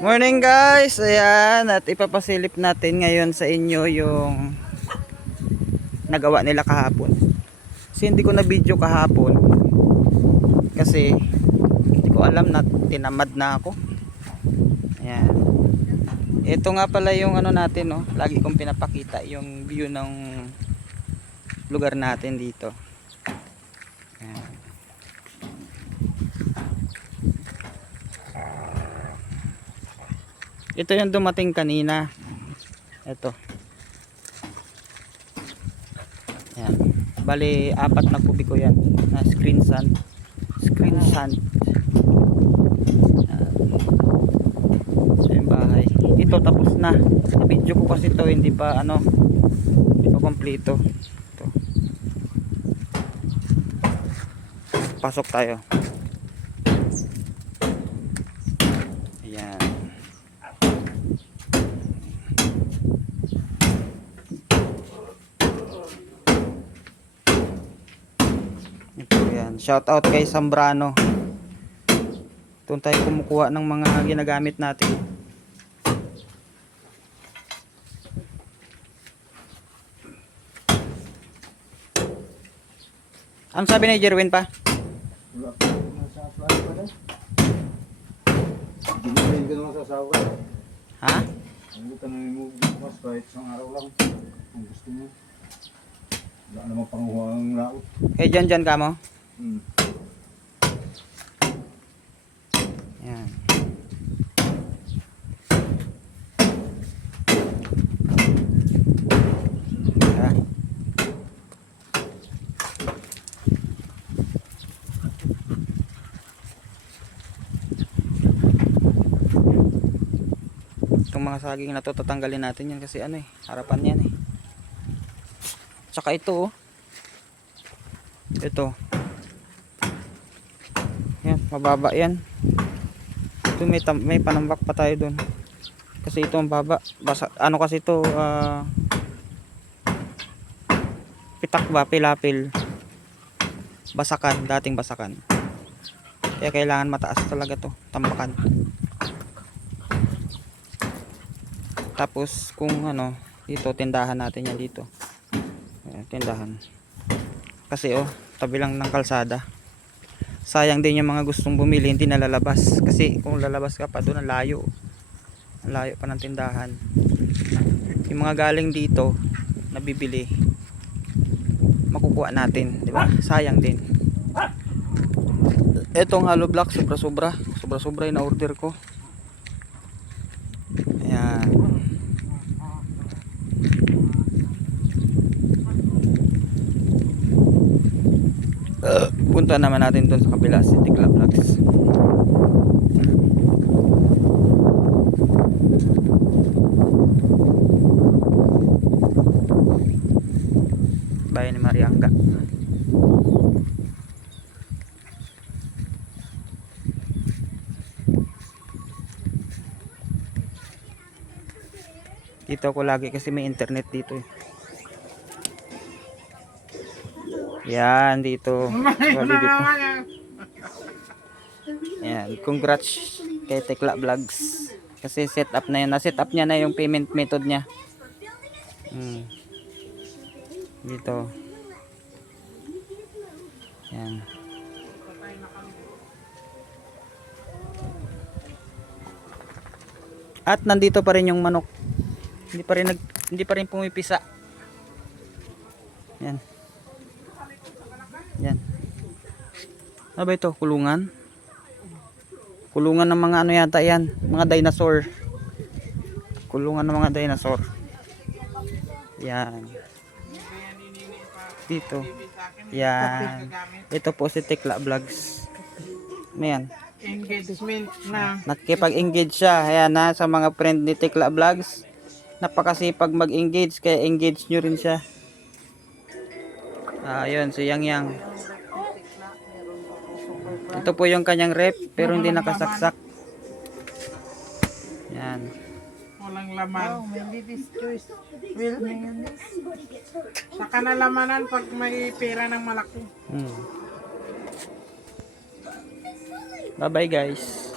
Morning guys, ayan, at ipapasilip natin ngayon sa inyo yung nagawa nila kahapon. Kasi hindi ko na video kahapon kasi hindi ko alam na tinamad na ako. Ayan. Ito nga pala yung ano natin, no? Lagi kong pinapakita yung view ng lugar natin dito. Ayan. Ito yung dumating kanina. Ito. Ayan. Bali, 4 na kubiko yan. Na screen sand. Screen sand. Ayan. So yung bahay. Ito tapos na. Video ko kasi ito hindi pa ano. Hindi pa kompleto. Ito. Pasok tayo. Ayan. Ito yan. Shout out kay Sambrano. Doon tayo kumukuha ng mga ginagamit natin. Ano sabi ni Jerwin pa? Wala pa nasa apply pa rin. Ginagayin ka naman sa asawa. Ha? Hindi ka nang i-move mas kahit isang araw lang. Kung gusto mo. Wala naman panguha ng laot. Kay dyan ka mo? Hmm. Yan. Ah. Itong mga saging na to tatanggalin natin yan kasi ano harapan yan Tsaka ito ito yan, mababa yan. Ito may panambak pa tayo dun kasi ito ang baba ano kasi ito pitak ba, pilapil, basakan, dating basakan, kaya kailangan mataas talaga to, tambakan. Tapos kung ano dito, tindahan natin yan dito. Ayan, tindahan kasi tabi lang ng kalsada. Sayang din yung mga gustong bumili hindi nalalabas kasi kung lalabas ka pa doon ang layo pa ng tindahan. Yung mga galing dito nabibili makukuha natin, di ba? Sayang din. Etong hollow block sobra yung na order ko. Ayan. Punta naman natin doon sa kabila si Tikla Vlogs. Bayan ni Mariangga. Dito ako lagi kasi may internet dito Yan dito. Bali dito. Yan, congrats kay Tekla Vlogs. Kasi set up na yun. Na-set up niya na yung payment method niya. Dito. Yan. At nandito pa rin yung manok. Hindi pa rin pumipisa. Yan. Yan. Ano ba ito? Kulungan? Kulungan ng mga ano yata yan. Mga dinosaur. Kulungan ng mga dinosaur. Yan. Dito. Yan. Ito po si Tekla Vlogs. Ano yan? Engagement na. Nakikipag-engage siya. Ayan na sa mga friend ni Tekla Vlogs. Napakasipag mag-engage. Kaya engage nyo rin siya. Ayun, si Yang Yang. Ito po yung kanyang rep pero hindi nakasaksak. Yan. Walang laman. Oh, may ladies choice. Will mayonnaise. Saka nalamanan pag may pera ng malaki. Bye bye guys.